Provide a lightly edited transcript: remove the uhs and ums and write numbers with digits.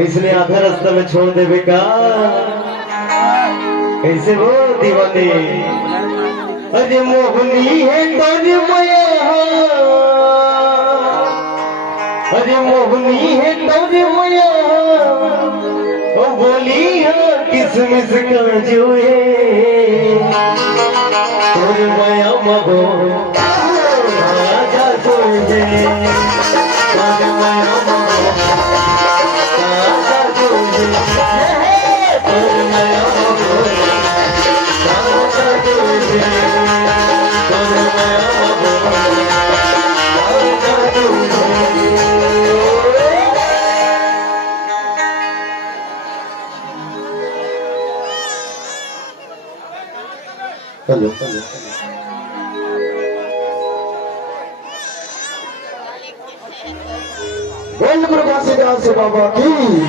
इसलिए आधा रास्ता में छोड़ देवे का कैसे वो दीवाने। अरे मोहनी है तोरी मया, अरे मोहनी है तोरी मया, ओ बोली है किसमिस का जुए तोरी मया मगो आजा तुझे तोरी मया मगो हेलो बोल गुरु घासीदास बाबा की।